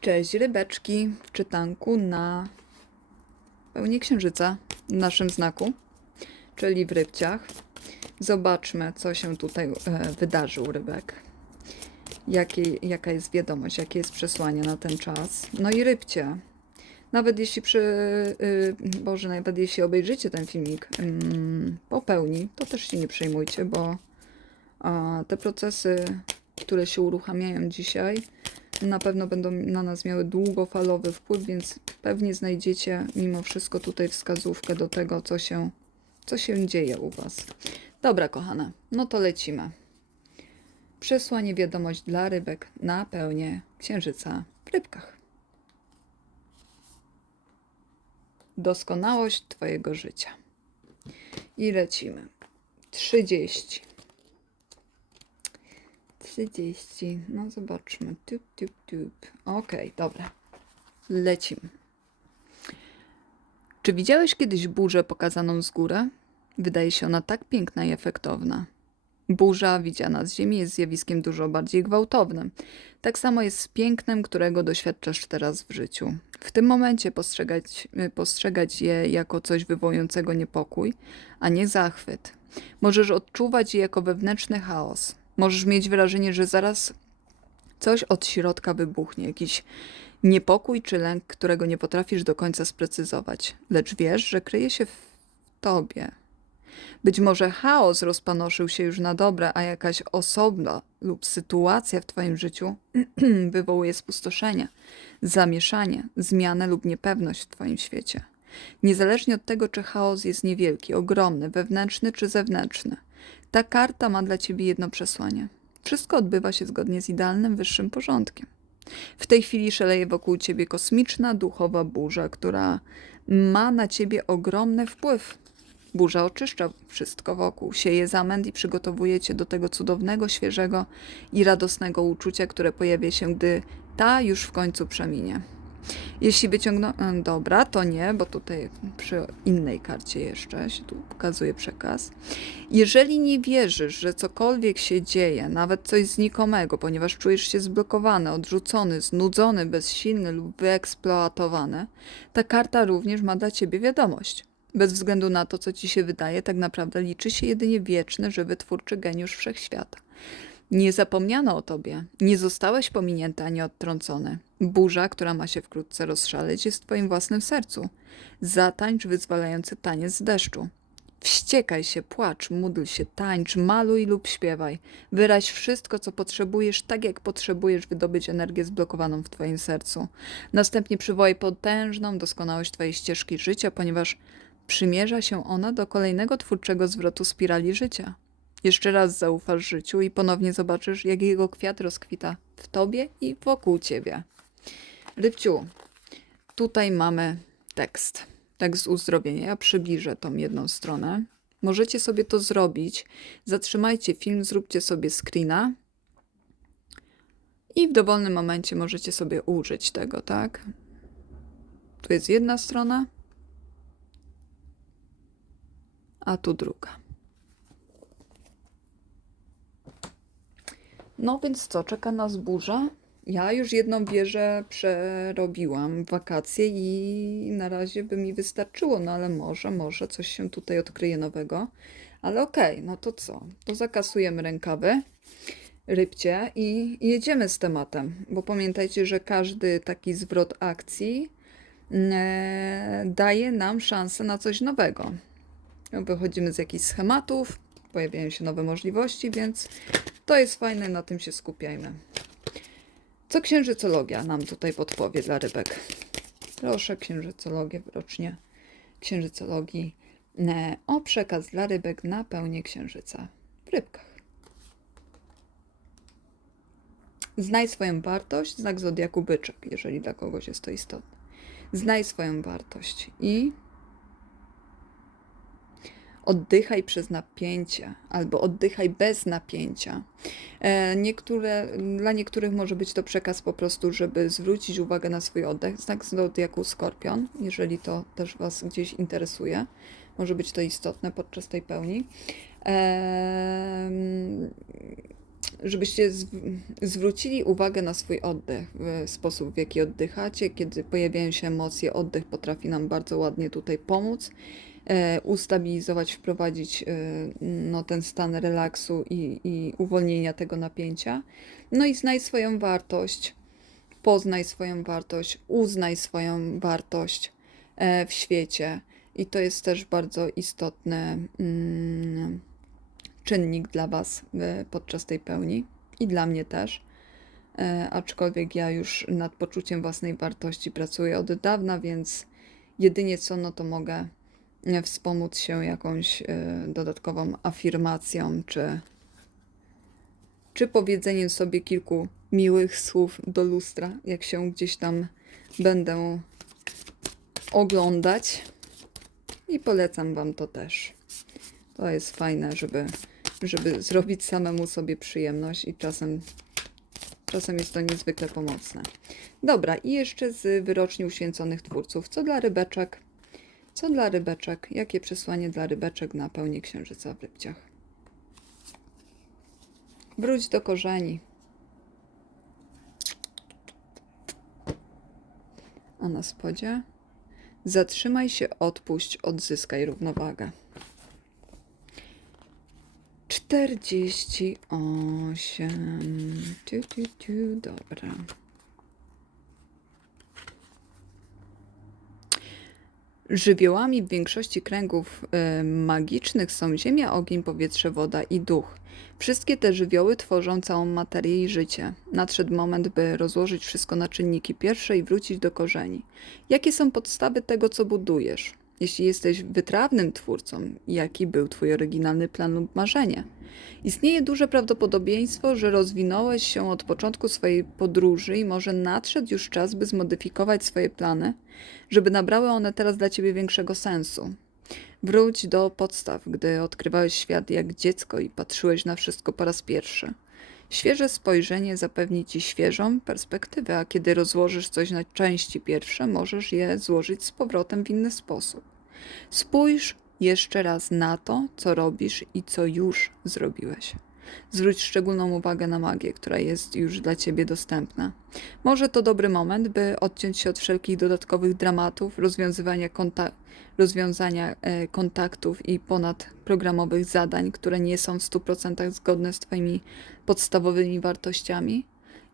Cześć rybeczki w czytanku na pełni księżyca w naszym znaku, czyli w rybciach. Zobaczmy, co się tutaj e, rybek. Jakie, jaka jest wiadomość, jakie jest przesłanie na ten czas. No i rybcie. Nawet jeśli przy, y, Boże, nawet jeśli obejrzycie ten filmik ym, po pełni, to też się nie przejmujcie, bo a, te procesy, które się uruchamiają dzisiaj, na pewno będą na nas miały długofalowy wpływ, więc pewnie znajdziecie mimo wszystko tutaj wskazówkę do tego, co się, co się dzieje u Was. Dobra, kochane, no to lecimy. Przesłanie wiadomość dla rybek na pełnię księżyca w rybkach. Doskonałość Twojego życia. I lecimy. 30. 30. No zobaczmy. Tup, tup, tup. Okej, dobra. Lecimy. Czy widziałeś kiedyś burzę pokazaną z góry? Wydaje się ona tak piękna i efektowna. Burza widziana z ziemi jest zjawiskiem dużo bardziej gwałtownym. Tak samo jest z pięknem, którego doświadczasz teraz w życiu. W tym momencie postrzegać, postrzegać je jako coś wywołującego niepokój, a nie zachwyt. Możesz odczuwać je jako wewnętrzny chaos. Możesz mieć wrażenie, że zaraz coś od środka wybuchnie, jakiś niepokój czy lęk, którego nie potrafisz do końca sprecyzować, lecz wiesz, że kryje się w tobie. Być może chaos rozpanoszył się już na dobre, a jakaś osoba lub sytuacja w Twoim życiu wywołuje spustoszenie, zamieszanie, zmianę lub niepewność w Twoim świecie. Niezależnie od tego, czy chaos jest niewielki, ogromny, wewnętrzny czy zewnętrzny, ta karta ma dla Ciebie jedno przesłanie. Wszystko odbywa się zgodnie z idealnym wyższym porządkiem. W tej chwili szaleje wokół Ciebie kosmiczna, duchowa burza, która ma na Ciebie ogromny wpływ. Burza oczyszcza wszystko wokół, sieje zamęt i przygotowuje cię do tego cudownego, świeżego i radosnego uczucia, które pojawia się, gdy ta już w końcu przeminie. Jeśli wyciągną. e, Dobra, to nie, bo tutaj przy innej karcie jeszcze się tu pokazuje przekaz. Jeżeli nie wierzysz, że cokolwiek się dzieje, nawet coś znikomego, ponieważ czujesz się zblokowany, odrzucony, znudzony, bezsilny lub wyeksploatowany, ta karta również ma dla ciebie wiadomość. Bez względu na to, co ci się wydaje, tak naprawdę liczy się jedynie wieczny, żywy, twórczy geniusz wszechświata. Nie zapomniano o tobie, nie zostałeś pominięty ani odtrącony. Burza, która ma się wkrótce rozszaleć, jest w twoim własnym sercu. Zatańcz wyzwalający taniec z deszczu. Wściekaj się, płacz, módl się, tańcz, maluj lub śpiewaj. Wyraź wszystko, co potrzebujesz, tak jak potrzebujesz wydobyć energię zblokowaną w Twoim sercu. Następnie przywołaj potężną doskonałość Twojej ścieżki życia, ponieważ przymierza się ona do kolejnego twórczego zwrotu spirali życia. Jeszcze raz zaufasz życiu i ponownie zobaczysz, jak jego kwiat rozkwita w Tobie i wokół Ciebie. Rybciu, tutaj mamy tekst. Tekst uzdrowienia. Ja przybliżę tą jedną stronę. Możecie sobie to zrobić. Zatrzymajcie film, zróbcie sobie screena. I w dowolnym momencie możecie sobie użyć tego, tak? Tu jest jedna strona, a tu druga. No więc co, czeka nas burza? Ja już jedną wieżę przerobiłam w wakacje i na razie by mi wystarczyło, no ale może, może coś się tutaj odkryje nowego. Ale okej, no to co? To zakasujemy rękawy, rybcie i jedziemy z tematem, bo pamiętajcie, że każdy taki zwrot akcji e, daje nam szansę na coś nowego. Wychodzimy z jakichś schematów, pojawiają się nowe możliwości, więc to jest fajne, na tym się skupiajmy. Co księżycologia nam tutaj podpowie dla rybek? Proszę księżycologię rocznie księżycologii o przekaz dla rybek na pełnię księżyca w rybkach. Znaj swoją wartość, znak zodiaku byczek, jeżeli dla kogoś jest to istotne. Znaj swoją wartość i oddychaj przez napięcie albo oddychaj bez napięcia. E, Niektóre, dla niektórych może być to przekaz po prostu, żeby zwrócić uwagę na swój oddech. Znak zodiaku skorpion, jeżeli to też Was gdzieś interesuje. Może być to istotne podczas tej pełni. Em, żebyście zw- zwrócili uwagę na swój oddech, w sposób w jaki oddychacie. Kiedy pojawiają się emocje, oddech potrafi nam bardzo ładnie tutaj pomóc, e, ustabilizować, wprowadzić e, no, ten stan relaksu i, i uwolnienia tego napięcia. No i znaj swoją wartość, poznaj swoją wartość, uznaj swoją wartość e, w świecie. I to jest też bardzo istotny mm, czynnik dla Was e, podczas tej pełni i dla mnie też. E, aczkolwiek ja już nad poczuciem własnej wartości pracuję od dawna, więc jedynie co, no to mogę e, wspomóc się jakąś e, dodatkową afirmacją, czy, czy powiedzeniem sobie kilku miłych słów do lustra, jak się gdzieś tam będę oglądać. I polecam Wam to też. To jest fajne, żeby, żeby zrobić samemu sobie przyjemność i czasem, czasem jest to niezwykle pomocne. Dobra, i jeszcze z wyroczni uświęconych twórców. Co dla rybeczek? Co dla rybeczek? Jakie przesłanie dla rybeczek na pełni księżyca w rybciach? Wróć do korzeni. A na spodzie? Zatrzymaj się, odpuść, odzyskaj równowagę. 48. Tu, tu, tu, dobra. Żywiołami w większości kręgów y, magicznych są ziemia, ogień, powietrze, woda i duch. Wszystkie te żywioły tworzą całą materię i życie. Nadszedł moment, by rozłożyć wszystko na czynniki pierwsze i wrócić do korzeni. Jakie są podstawy tego, co budujesz? Jeśli jesteś wytrawnym twórcą, jaki był Twój oryginalny plan lub marzenie? Istnieje duże prawdopodobieństwo, że rozwinąłeś się od początku swojej podróży i może nadszedł już czas, by zmodyfikować swoje plany, żeby nabrały one teraz dla Ciebie większego sensu. Wróć do podstaw, gdy odkrywałeś świat jak dziecko i patrzyłeś na wszystko po raz pierwszy. Świeże spojrzenie zapewni ci świeżą perspektywę, a kiedy rozłożysz coś na części pierwsze, możesz je złożyć z powrotem w inny sposób. Spójrz jeszcze raz na to, co robisz i co już zrobiłeś. Zwróć szczególną uwagę na magię, która jest już dla ciebie dostępna. Może to dobry moment, by odciąć się od wszelkich dodatkowych dramatów, rozwiązywania, konta- rozwiązania e, kontaktów i ponadprogramowych zadań, które nie są w 100% zgodne z Twoimi podstawowymi wartościami,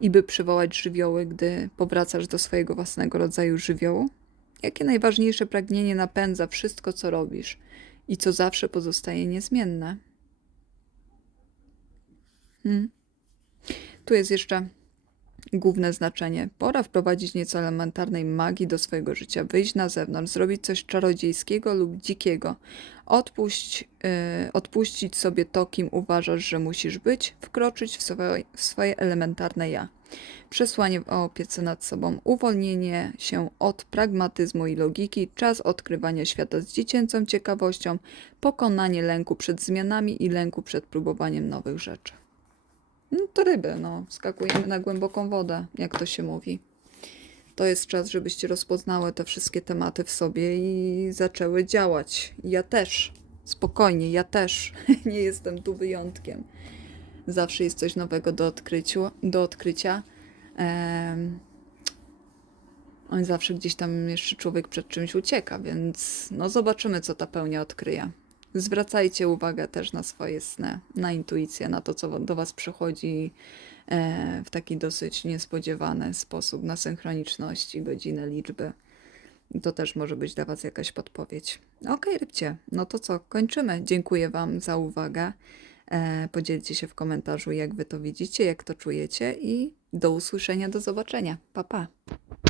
i by przywołać żywioły, gdy powracasz do swojego własnego rodzaju żywiołu? Jakie najważniejsze pragnienie napędza wszystko, co robisz i co zawsze pozostaje niezmienne? Hmm. Tu jest jeszcze główne znaczenie. Pora wprowadzić nieco elementarnej magii do swojego życia, wyjść na zewnątrz, zrobić coś czarodziejskiego lub dzikiego. Odpuść, yy, odpuścić sobie to, kim uważasz, że musisz być, wkroczyć w swoje, w swoje elementarne ja. Przesłanie w opiece nad sobą, uwolnienie się od pragmatyzmu i logiki, czas odkrywania świata z dziecięcą ciekawością, pokonanie lęku przed zmianami i lęku przed próbowaniem nowych rzeczy. No to ryby, no. Skakujemy na głęboką wodę, jak to się mówi. To jest czas, żebyście rozpoznały te wszystkie tematy w sobie i zaczęły działać. Ja też. Spokojnie, ja też. Nie jestem tu wyjątkiem. Zawsze jest coś nowego do, odkryciu, do odkrycia. Em, on zawsze gdzieś tam jeszcze człowiek przed czymś ucieka, więc no zobaczymy, co ta pełnia odkryje. Zwracajcie uwagę też na swoje sny, na intuicję, na to, co do Was przychodzi e, w taki dosyć niespodziewany sposób, na synchroniczności, godzinę, liczby. To też może być dla Was jakaś podpowiedź. Okej, rybcie, no to co, kończymy. Dziękuję Wam za uwagę. E, podzielcie się w komentarzu, jak Wy to widzicie, jak to czujecie i do usłyszenia, do zobaczenia. Pa, pa.